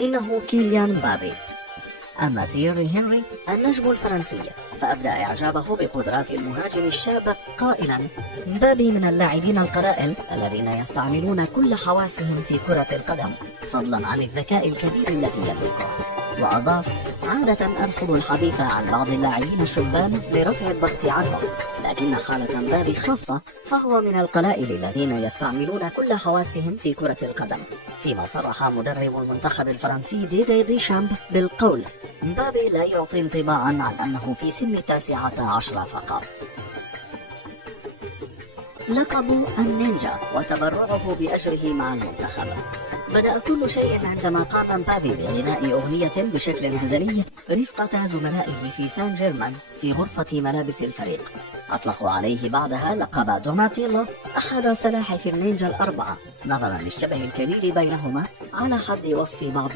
إنه كيليان مبابي. أما تييري هنري النجم الفرنسي فأبدى إعجابه بقدرات المهاجم الشاب قائلا: مبابي من اللاعبين القلائل الذين يستعملون كل حواسهم في كرة القدم، فضلا عن الذكاء الكبير الذي يملكه. وأضاف: عادة أرفض الحديث عن بعض اللاعبين الشبان لرفع الضغط عنهم، لكن حالة مبابي خاصة، فهو من القلائل الذين يستعملون كل حواسهم في كرة القدم. فيما صرح مدرب المنتخب الفرنسي ديدي ديشامب بالقول: مبابي لا يعطي انطباعا عن أنه في سن 19 فقط. لقب النينجا وتبرعه بأجره مع المنتخب. بدأ كل شيء عندما قام مبابي بغناء أغنية بشكل هزلي رفقة زملائه في سان جيرمان في غرفة ملابس الفريق. أطلقوا عليه بعدها لقب دوناتيلو، أحد سلاحف النينجا الأربعة، نظرا للشبه الكبير بينهما على حد وصف بعض